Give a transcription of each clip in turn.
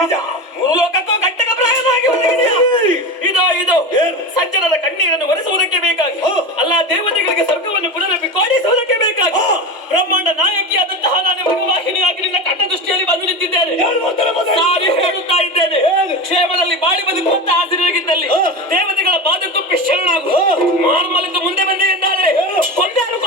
ಮೂರು ಲೋಕಕ್ಕೂ ಗಂಟಕ ಪ್ರಾಯವಾಗಿ ಒದಗಿದೆಯಾ? ಇದು ಸಜ್ಜನರ ಕಣ್ಣೀರನ್ನು ಒರೆಸುವುದಕ್ಕೆ ಬೇಕಾಗಿ, ಅಲ್ಲ ದೇವತೆಗಳಿಗೆ ಸ್ವರ್ಗವನ್ನು ಪುನರಪಿಕೋಡಿಸುವುದಕ್ಕೆ ಬೇಕಾಗಿ ಬ್ರಹ್ಮಾಂಡ ನಾಯಕಿಯಾದಂತಹ ನಾನು ಮೃಗವಾಹಿನಿಯಾಗಿ ನಿನ್ನ ಕಟ್ಟ ದೃಷ್ಟಿಯಲ್ಲಿ ಬಂದು ನಿಂತಿದ್ದೇನೆ. ಸಾರಿ ಹೇಳುತ್ತಾ ಇದ್ದೇನೆ, ಕ್ಷೇಮದಲ್ಲಿ ಬಾಳಿ ಬದುಕುವಂತ ಆಸರೆಯಾಗಿದ್ದಲ್ಲಿ ದೇವತೆಗಳ ಬಾಧ ತುಪ್ಪಿ ಶರಣಾಗು. ಮಾರ್ಮಲಿಂದು ಮುಂದೆ ಬಂದೆ ಎಂದಾದರೆ ಕೊಂದಾರು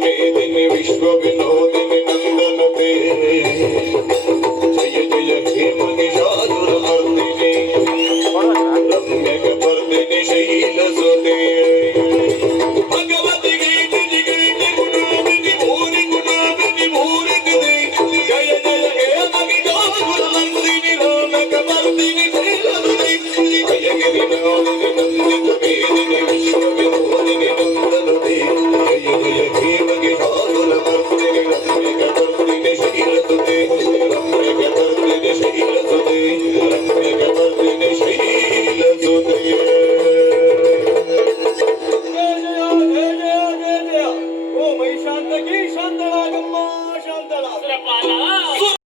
ಮೇದಿನಿ ವಿಶ್ವ ವಿನೋದಿನಿ ನಂದನತೆ ಜಯ ಜಯ ಹೇ ಮಹಿಷಾಸುರ ಮರ್ದಿನಿ ರಮ್ಯಕ ಪರ್ದಿನಿ ಶೈಲ ಸುತೆ ಭಗವತಿ ಗೀತೆ ಜಿಗೈತೆ ಗುಣಾಬಿನಿ ಭೂರಿ ಗುಣಾಬಿನಿ ಭೂರಿ ಗದೆ ಜಯ ಜಯ ಹೇ ಮಹಿಷಾಸುರ ಮರ್ದಿನಿ ರಮ್ಯಕ ಪರ್ದಿನಿ ಶೈಲ ಸುತೆ ಜಯ ಗಿರಿ ನಾದಿನಿ ನಂದಿತ ಮೇದಿನಿ ವಿಶ್ವ ವಿನೋದಿನಿ ನಂದನತೆ ಜಯ ಜಯ ಹೇ ಮಹಿಷಾಸುರ ಮರ್ದಿನಿ ರಮ್ಯಕ ಪರ್ದಿನಿ ಶೈಲ ಸುತೆ ರಮ್ಯಕ ಪರ್ದಿನಿ ಶೈಲ ಸುತೆ ರಮ್ಯಕ ಪರ್ದಿನಿ ಶೈಲ ಸುತೆ ಓ ಮೈ ಶಾಂತಗಿ ಶಾಂತಳಾಗಮ್ಮ ಶಾಂತಳ ಸುರಪಾಲ